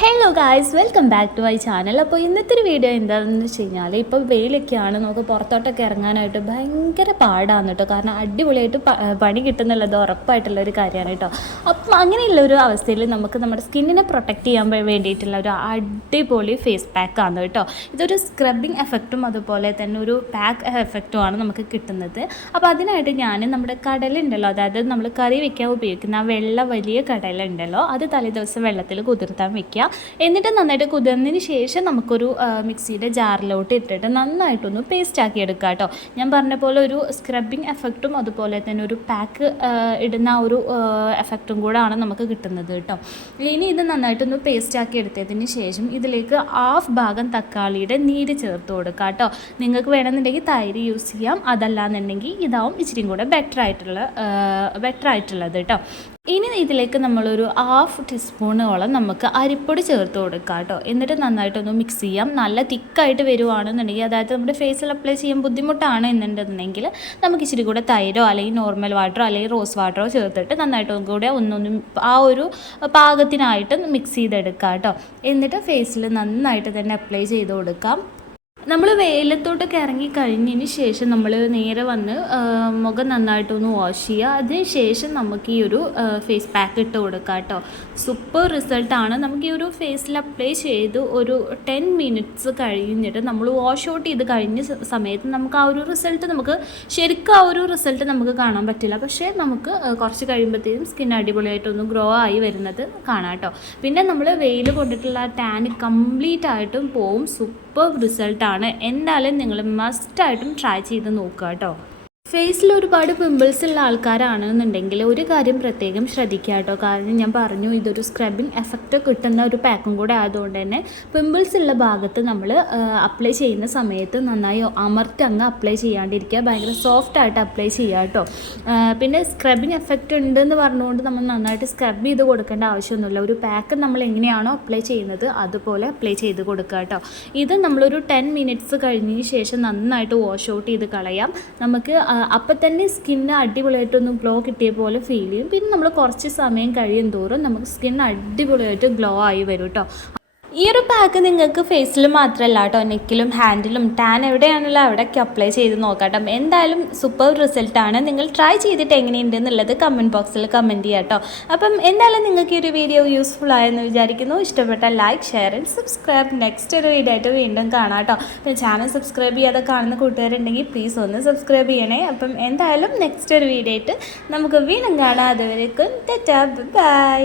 Hello guys welcome back to my channel അപ്പോൾ ഇന്നത്തെ ഒരു വീഡിയോ എന്താണെന്ന് വെച്ച് കഴിഞ്ഞാൽ ഇപ്പോൾ വെയിലൊക്കെയാണ് നമുക്ക് പുറത്തോട്ടൊക്കെ ഇറങ്ങാനായിട്ട് ഭയങ്കര പാടാണ് കേട്ടോ കാരണം അടിപൊളിയായിട്ട് പണി കിട്ടുന്നുള്ളത് ഉറപ്പായിട്ടുള്ള ഒരു കാര്യമാണ് കേട്ടോ അപ്പം അങ്ങനെയുള്ള ഒരു അവസ്ഥയിൽ നമുക്ക് നമ്മുടെ സ്കിന്നിനെ പ്രൊട്ടക്റ്റ് ചെയ്യാൻ വേണ്ടിയിട്ടുള്ള ഒരു അടിപൊളി ഫേസ് പാക്കാണ് കേട്ടോ ഇതൊരു സ്ക്രബിങ് എഫക്റ്റും അതുപോലെ തന്നെ ഒരു പാക്ക് എഫക്റ്റുമാണ് നമുക്ക് കിട്ടുന്നത്. അപ്പോൾ അതിനായിട്ട് ഞാൻ നമ്മുടെ കടലുണ്ടല്ലോ അതായത് നമ്മൾ കറി വെക്കാൻ ഉപയോഗിക്കുന്ന ആ വെള്ള വലിയ കടലുണ്ടല്ലോ അത് തലേ ദിവസം വെള്ളത്തിൽ കുതിർത്താൻ വെക്കുക എന്നിട്ട് നന്നായിട്ട് കുതിർന്നതിന് ശേഷം നമുക്കൊരു മിക്സിയുടെ ജാറിലോട്ട് ഇട്ടിട്ട് നന്നായിട്ടൊന്ന് പേസ്റ്റ് ആക്കി എടുക്കുക കേട്ടോ. ഞാൻ പറഞ്ഞ പോലെ ഒരു സ്ക്രബിങ് എഫക്റ്റും അതുപോലെ തന്നെ ഒരു പാക്ക് ഇടുന്ന ഒരു എഫക്റ്റും കൂടാണ് നമുക്ക് കിട്ടുന്നത് കേട്ടോ. ഇനി ഇത് നന്നായിട്ടൊന്ന് പേസ്റ്റ് ആക്കി എടുത്തതിന് ശേഷം ഇതിലേക്ക് ഹാഫ് ഭാഗം തക്കാളിയുടെ നീര് ചേർത്ത് കൊടുക്കുക കേട്ടോ. നിങ്ങൾക്ക് വേണമെന്നുണ്ടെങ്കിൽ തൈര് യൂസ് ചെയ്യാം. അതല്ലാന്നുണ്ടെങ്കിൽ ഇതാവും ഇച്ചിരിയും കൂടെ ബെറ്റർ ആയിട്ടുള്ള ബെറ്റർ ആയിട്ടുള്ളത് കേട്ടോ. ഇനി ഇതിലേക്ക് നമ്മളൊരു ഹാഫ് ടീസ്പൂണോളം നമുക്ക് അരിപ്പൊടി ചേർത്ത് കൊടുക്കാം കേട്ടോ എന്നിട്ട് നന്നായിട്ടൊന്ന് മിക്സ് ചെയ്യാം. നല്ല തിക്കായിട്ട് വരുവാണെന്നുണ്ടെങ്കിൽ അതായത് നമ്മുടെ ഫേസിൽ അപ്ലൈ ചെയ്യാൻ ബുദ്ധിമുട്ടാണ് എന്നുണ്ടെന്നുണ്ടെങ്കിൽ നമുക്ക് ഇച്ചിരി കൂടെ തൈരോ അല്ലെങ്കിൽ നോർമൽ വാട്ടറോ അല്ലെങ്കിൽ റോസ് വാട്ടറോ ചേർത്തിട്ട് നന്നായിട്ടും കൂടെ ഒന്നൊന്നും ആ ഒരു പാകത്തിനായിട്ട് മിക്സ് ചെയ്തെടുക്കാം കേട്ടോ എന്നിട്ട് ഫേസിൽ നന്നായിട്ട് തന്നെ അപ്ലൈ ചെയ്ത് കൊടുക്കാം. നമ്മൾ വെയിലത്തോട്ടൊക്കെ ഇറങ്ങി കഴിഞ്ഞതിന് ശേഷം നമ്മൾ നേരെ വന്ന് മുഖം നന്നായിട്ടൊന്ന് വാഷ് ചെയ്യുക. അതിന് ശേഷം നമുക്ക് ഈ ഒരു ഫേസ് പാക്ക് ഇട്ട് കൊടുക്കാം കേട്ടോ. സൂപ്പർ റിസൾട്ടാണ് നമുക്ക് ഈ ഒരു ഫേസിൽ അപ്ലൈ ചെയ്ത് ഒരു ടെൻ മിനിറ്റ്സ് കഴിഞ്ഞിട്ട് നമ്മൾ വാഷ് ഔട്ട് ചെയ്ത് കഴിഞ്ഞ സമയത്ത് നമുക്ക് ആ ഒരു റിസൾട്ട് നമുക്ക് ശരിക്കും ആ ഒരു റിസൾട്ട് നമുക്ക് കാണാൻ പറ്റില്ല. പക്ഷേ നമുക്ക് കുറച്ച് കഴിയുമ്പോഴത്തേക്കും സ്കിൻ അടിപൊളിയായിട്ടൊന്ന് ഗ്രോ ആയി വരുന്നത് കാണാം കേട്ടോ. പിന്നെ നമ്മൾ വെയിൽ കൊണ്ടിട്ടുള്ള ടാൻ കംപ്ലീറ്റ് ആയിട്ടും പോവും. സൂപ്പർ റിസൾട്ടാണ് എന്തായാലും നിങ്ങൾ മസ്റ്റായിട്ടും ട്രൈ ചെയ്ത് നോക്കുക കേട്ടോ. ഫേസിൽ ഒരുപാട് പിമ്പിൾസ് ഉള്ള ആൾക്കാരാണെന്നുണ്ടെങ്കിൽ ഒരു കാര്യം പ്രത്യേകം ശ്രദ്ധിക്കുക കേട്ടോ. കാരണം ഞാൻ പറഞ്ഞു ഇതൊരു സ്ക്രബിങ് എഫക്റ്റ് കിട്ടുന്ന ഒരു പാക്കും കൂടെ ആയതുകൊണ്ട് തന്നെ പിമ്പിൾസ് ഉള്ള ഭാഗത്ത് നമ്മൾ അപ്ലൈ ചെയ്യുന്ന സമയത്ത് നന്നായി അമർത്തി അങ്ങ് അപ്ലൈ ചെയ്യാണ്ടിരിക്കുക. ഭയങ്കര സോഫ്റ്റ് ആയിട്ട് അപ്ലൈ ചെയ്യുക കേട്ടോ. പിന്നെ സ്ക്രബിങ് എഫക്റ്റ് ഉണ്ട് എന്ന് പറഞ്ഞുകൊണ്ട് നമ്മൾ നന്നായിട്ട് സ്ക്രബ് ചെയ്ത് കൊടുക്കേണ്ട ആവശ്യമൊന്നുമില്ല. ഒരു പാക്ക് നമ്മൾ എങ്ങനെയാണോ അപ്ലൈ ചെയ്യുന്നത് അതുപോലെ അപ്ലൈ ചെയ്ത് കൊടുക്കുക കേട്ടോ. ഇത് നമ്മളൊരു ടെൻ മിനിറ്റ്സ് കഴിഞ്ഞതിന് ശേഷം നന്നായിട്ട് വാഷ് ഔട്ട് ചെയ്ത് കളയാം. നമുക്ക് അപ്പം തന്നെ സ്കിന്ന് അടിപൊളിയായിട്ടൊന്നും ഗ്ലോ കിട്ടിയ പോലെ ഫീൽ ചെയ്യും. പിന്നെ നമ്മൾ കുറച്ച് സമയം കഴിയും തോറും നമുക്ക് സ്കിൻ അടിപൊളിയായിട്ട് ഗ്ലോ ആയി വരും കേട്ടോ ഈ ഒരു പാക്ക് നിങ്ങൾക്ക് ഫേസിൽ മാത്രമല്ല കേട്ടോ നെക്കിലും ഹാൻഡിലും ടാൻ എവിടെയാണല്ലോ അവിടെയൊക്കെ അപ്ലൈ ചെയ്ത് നോക്കാം എന്തായാലും സൂപ്പർ റിസൾട്ടാണ് നിങ്ങൾ ട്രൈ ചെയ്തിട്ട് എങ്ങനെയുണ്ട് എന്നുള്ളത് കമന്റ് ബോക്സിൽ കമന്റ് ചെയ്യാം അപ്പം എന്തായാലും നിങ്ങൾക്ക് ഈ ഒരു വീഡിയോ യൂസ്ഫുൾ ആയെന്ന് വിചാരിക്കുന്നു. ഇഷ്ടപ്പെട്ട like share and subscribe next ഒരു വീഡിയോ ആയിട്ട് വീണ്ടും കാണാം കേട്ടോ. ചാനൽ സബ്സ്ക്രൈബ് ചെയ്യാതെ കാണുന്ന കൂട്ടുകാരുണ്ടെങ്കിൽ പ്ലീസ് ഒന്ന് സബ്സ്ക്രൈബ് ചെയ്യണേ. അപ്പം എന്തായാലും നെക്സ്റ്റ് ഒരു വീഡിയോ ആയിട്ട് നമുക്ക് വീണ്ടും കാണാം. അതുവരേക്കും ബൈ